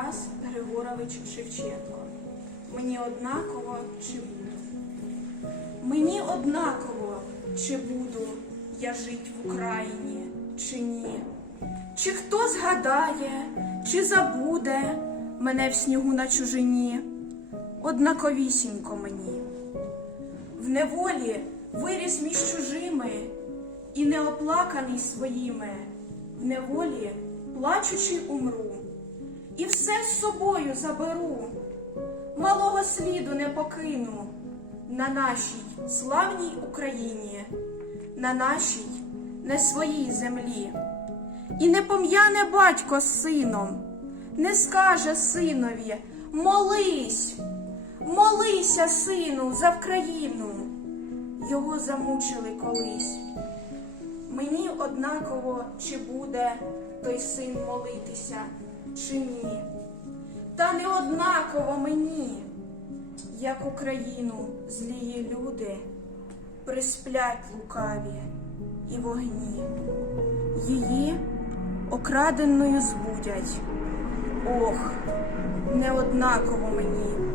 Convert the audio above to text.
Тарас Григорович Шевченко. Мені однаково чи буду. Мені однаково, чи буду я жить в Україні, чи ні. Чи хто згадає, чи забуде мене в снігу на чужині. Однаковісінько мені. В неволі виріс між чужими і неоплаканий своїми, в неволі плачучи умру і все з собою заберу, малого сліду не покину на нашій славній Україні, на нашій, на своїй землі. І не пом'яне батько з сином, не скаже синові молись, молися, сину, за Вкраїну. Його замучили колись. Мені однаково, чи буде той син молитися чи ні, та не однаково мені, як Україну злії люди присплять лукаві і вогні, її окраденою збудять. Ох, неоднаково мені.